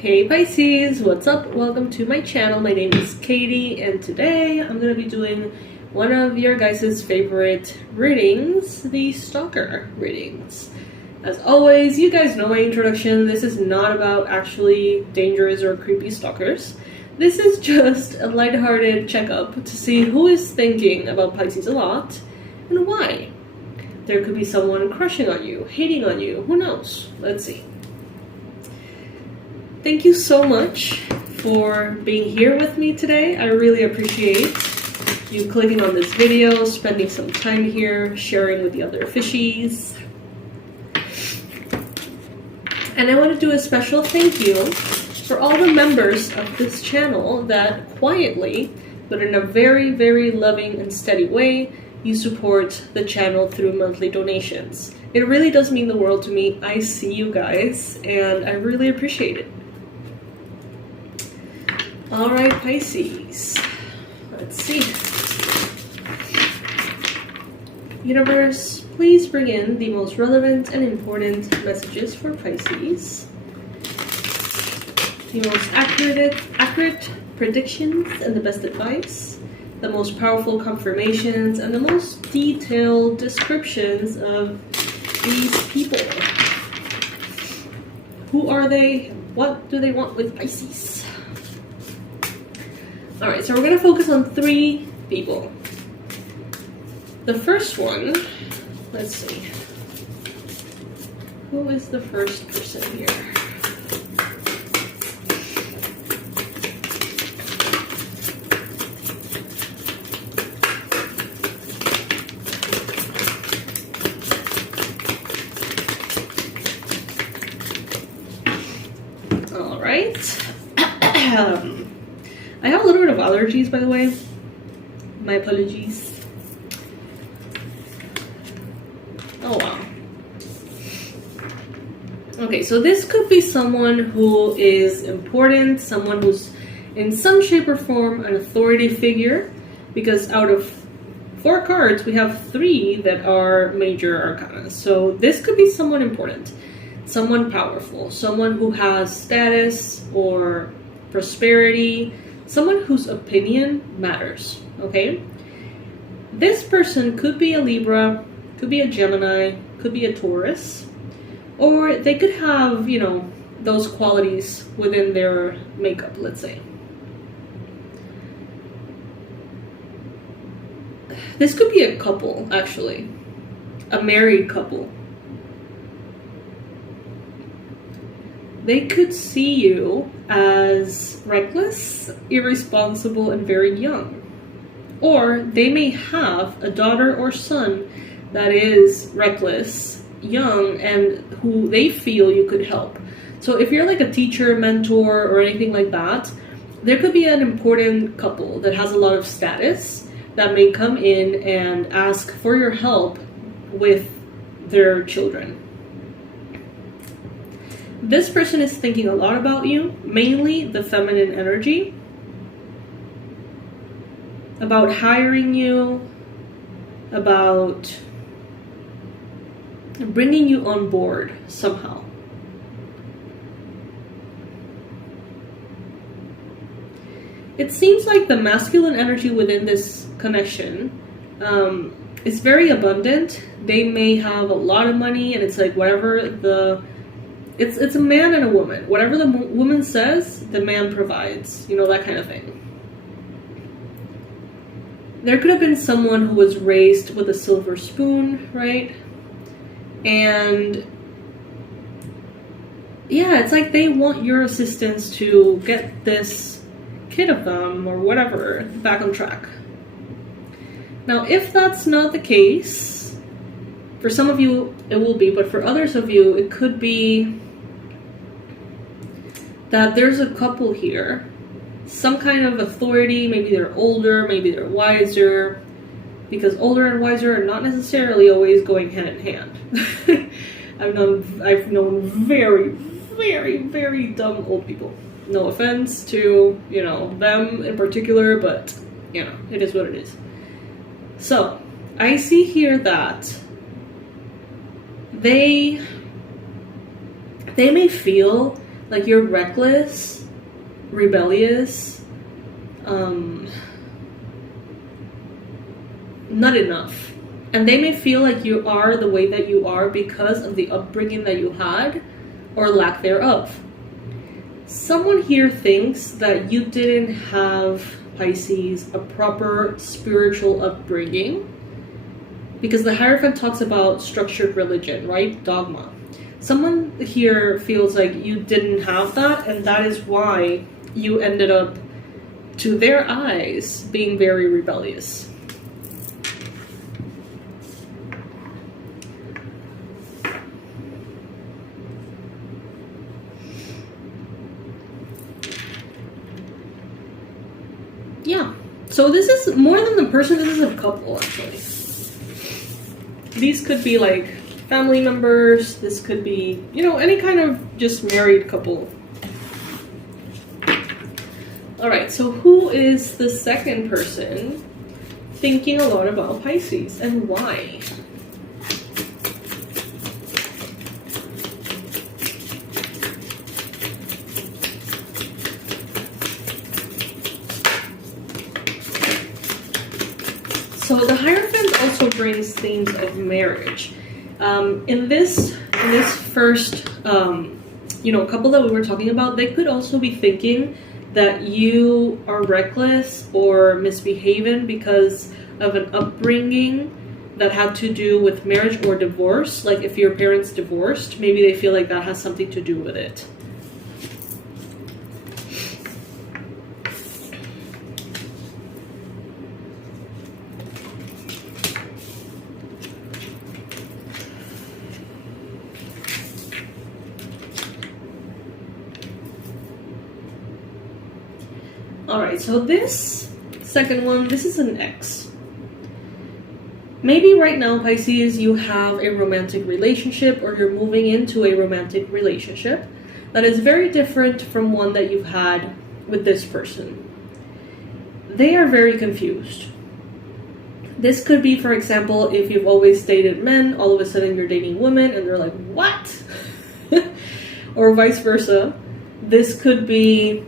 Hey Pisces, what's up? Welcome to my channel. My name is Katie, and today I'm going to be doing one of your guys' favorite readings, the stalker readings. As always, you guys know my introduction. This is not about actually dangerous or creepy stalkers. This is just a lighthearted checkup to see who is thinking about Pisces a lot and why. There could be someone crushing on you, hating on you, who knows? Let's see. Thank you so much for being here with me today. I really appreciate you clicking on this video, spending some time here, sharing with the other fishies. And I want to do a special thank you for all the members of this channel that quietly, but in a very, very loving and steady way, you support the channel through monthly donations. It really does mean the world to me. I see you guys, and I really appreciate it. All right, Pisces, let's see. Universe, please bring in the most relevant and important messages for Pisces. The most accurate predictions and the best advice. The most powerful confirmations and the most detailed descriptions of these people. Who are they? What do they want with Pisces? Alright, so we're going to focus on 3 people. The first one, let's see. Who is the first person here? Alright. I have a little bit of allergies, by the way. My apologies. Oh, wow. Okay, so this could be someone who is important, someone who's in some shape or form an authority figure, because out of 4 cards, we have 3 that are major arcana. So this could be someone important, someone powerful, someone who has status or prosperity, someone whose opinion matters, okay? This person could be a Libra, could be a Gemini, could be a Taurus, or they could have, you know, those qualities within their makeup, let's say. This could be a couple, actually. A married couple. They could see you as reckless, irresponsible, and very young. Or they may have a daughter or son that is reckless, young, and who they feel you could help. So if you're like a teacher, mentor, or anything like that, there could be an important couple that has a lot of status that may come in and ask for your help with their children. This person is thinking a lot about you, mainly the feminine energy, about hiring you, about bringing you on board somehow. It seems like the masculine energy within this connection is very abundant. They may have a lot of money, and it's like whatever the... It's a man and a woman. Whatever the woman says, the man provides. You know, that kind of thing. There could have been someone who was raised with a silver spoon, right? And yeah, it's like they want your assistance to get this kid of them or whatever back on track. Now, if that's not the case, for some of you it will be, but for others of you it could be that there's a couple here, some kind of authority. Maybe they're older, maybe they're wiser, because older and wiser are not necessarily always going hand in hand. I've known very, very, very dumb old people. No offense to, you know, them in particular, but, you know, it is what it is. So, I see here that they may feel Like you're reckless, rebellious, not enough. And they may feel like you are the way that you are because of the upbringing that you had or lack thereof. Someone here thinks that you didn't have, Pisces, a proper spiritual upbringing, because the Hierophant talks about structured religion, right? Dogma. Someone here feels like you didn't have that, and that is why you ended up, to their eyes, being very rebellious. Yeah, so this is more than the person, this is a couple actually. These could be like family members, this could be, you know, any kind of just married couple. Alright, so who is the second person thinking a lot about Pisces and why? So the Hierophant also brings themes of marriage. In this first, couple that we were talking about, they could also be thinking that you are reckless or misbehaving because of an upbringing that had to do with marriage or divorce. Like if your parents divorced, maybe they feel like that has something to do with it. Alright, so this second one, this is an X. Maybe right now, Pisces, you have a romantic relationship or you're moving into a romantic relationship that is very different from one that you've had with this person. They are very confused. This could be, for example, if you've always dated men, all of a sudden you're dating women and they're like, what? Or vice versa. This could be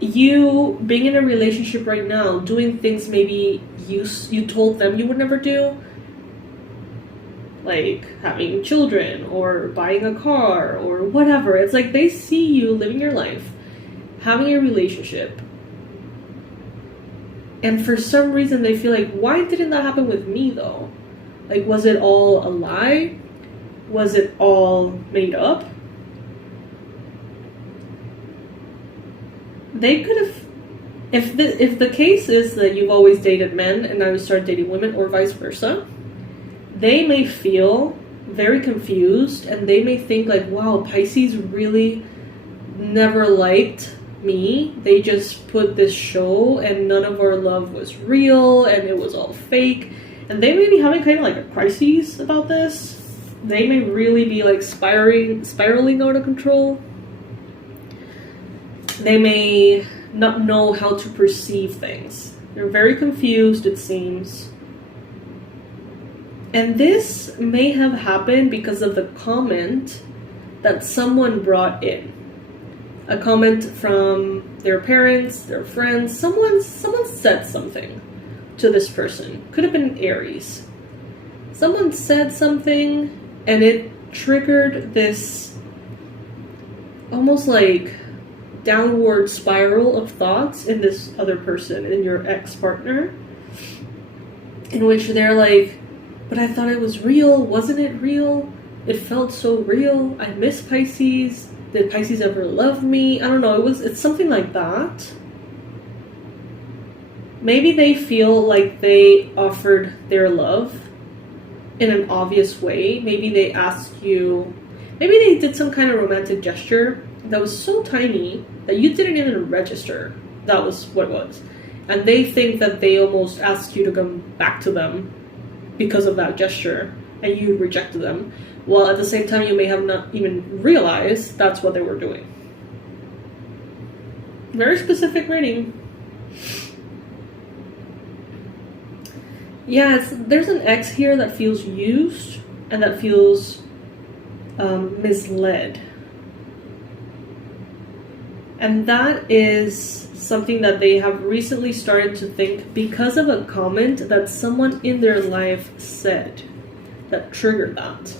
you being in a relationship right now, doing things maybe you told them you would never do, like having children or buying a car or whatever. It's like they see you living your life, having a relationship, and for some reason they feel like, why didn't that happen with me though? Like, was it all a lie? Was it all made up? They could have, if the case is that you've always dated men and now you start dating women, or vice versa, they may feel very confused and they may think like, wow, Pisces really never liked me. They just put this show and none of our love was real and it was all fake. And they may be having kind of like a crisis about this. They may really be like spiraling out of control. They may not know how to perceive things. They're very confused, it seems. And this may have happened because of the comment that someone brought in. A comment from their parents, their friends, someone said something to this person. Could have been Aries. Someone said something and it triggered this almost like downward spiral of thoughts in this other person, in your ex-partner, in which they're like, but I thought it was real. Wasn't it real? It felt so real. I miss Pisces. Did Pisces ever love me? I don't know. It's something like that. Maybe they feel like they offered their love in an obvious way. Maybe they asked you, maybe they did some kind of romantic gesture that was so tiny that you didn't even register that was what it was. And they think that they almost asked you to come back to them because of that gesture, and you rejected them. While at the same time, you may have not even realized that's what they were doing. Very specific reading. Yeah, there's an X here that feels used and that feels misled. And that is something that they have recently started to think because of a comment that someone in their life said that triggered that.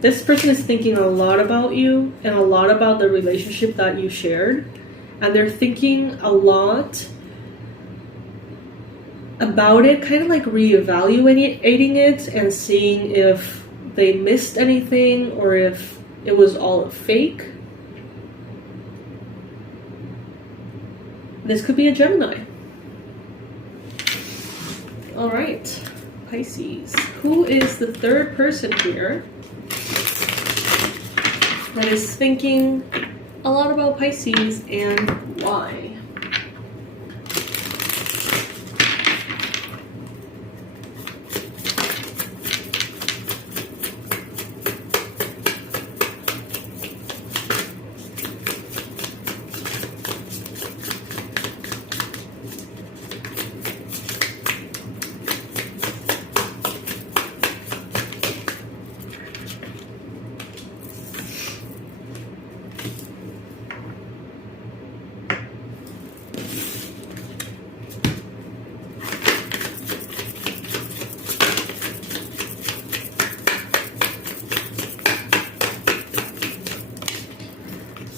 This person is thinking a lot about you and a lot about the relationship that you shared. And they're thinking a lot about it, kind of like reevaluating it and seeing if they missed anything or if it was all a fake. This could be a Gemini. All right, Pisces. Who is the third person here that is thinking a lot about Pisces and why?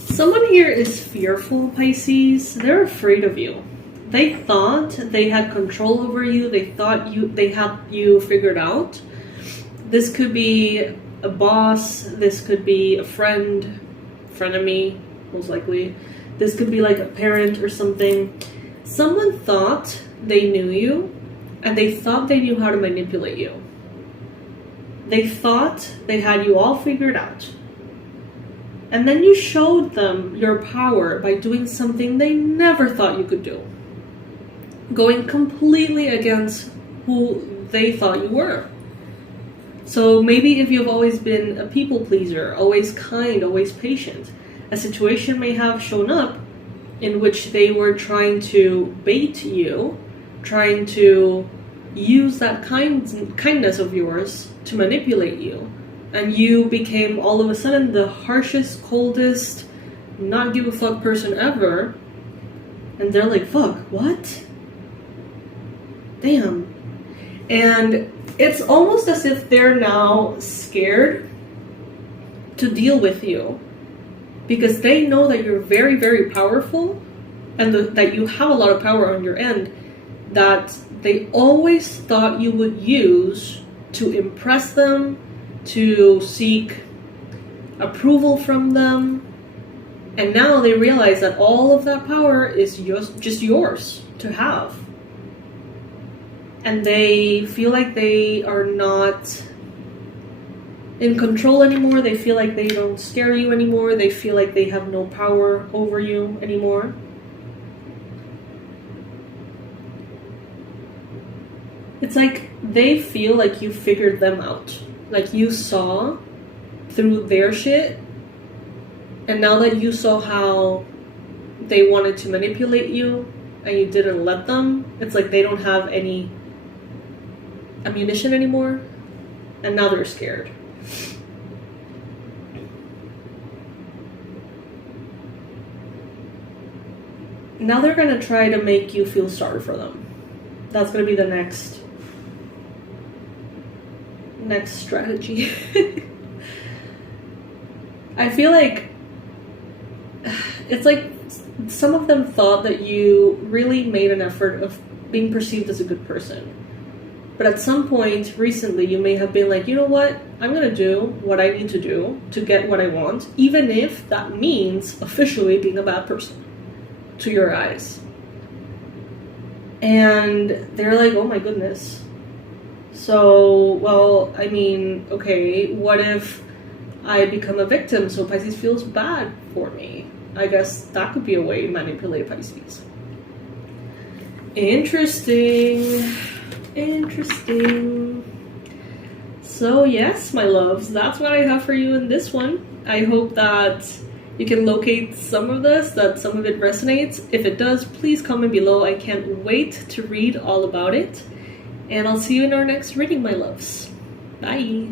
Someone here is fearful, Pisces. They're afraid of you. They thought they had control over you. They thought they had you figured out. This could be a boss. This could be a friend, frenemy, most likely. This could be like a parent or something. Someone thought they knew you, and they thought they knew how to manipulate you. They thought they had you all figured out. And then you showed them your power by doing something they never thought you could do. Going completely against who they thought you were. So maybe if you've always been a people pleaser, always kind, always patient, a situation may have shown up in which they were trying to bait you, trying to use that kindness of yours to manipulate you. And you became all of a sudden the harshest, coldest, not give a fuck person ever. And they're like, fuck, what? Damn. And it's almost as if they're now scared to deal with you. Because they know that you're very, very powerful. And that you have a lot of power on your end. That they always thought you would use to impress them, to seek approval from them, and now they realize that all of that power is just yours to have. And they feel like they are not in control anymore. They feel like they don't scare you anymore. They feel like they have no power over you anymore. It's like they feel like you figured them out. Like you saw through their shit, and now that you saw how they wanted to manipulate you and you didn't let them, it's like they don't have any ammunition anymore, and now they're scared. Now they're gonna try to make you feel sorry for them. That's gonna be the next strategy. I feel like it's like some of them thought that you really made an effort of being perceived as a good person. But at some point recently, you may have been like, you know what? I'm going to do what I need to do to get what I want, even if that means officially being a bad person to your eyes. And they're like, oh my goodness. So, well, I mean, okay, what if I become a victim so Pisces feels bad for me? I guess that could be a way to manipulate Pisces. Interesting. So yes, my loves, that's what I have for you in this one. I hope that you can locate some of this, that some of it resonates. If it does, please comment below. I can't wait to read all about it. And I'll see you in our next reading, my loves. Bye.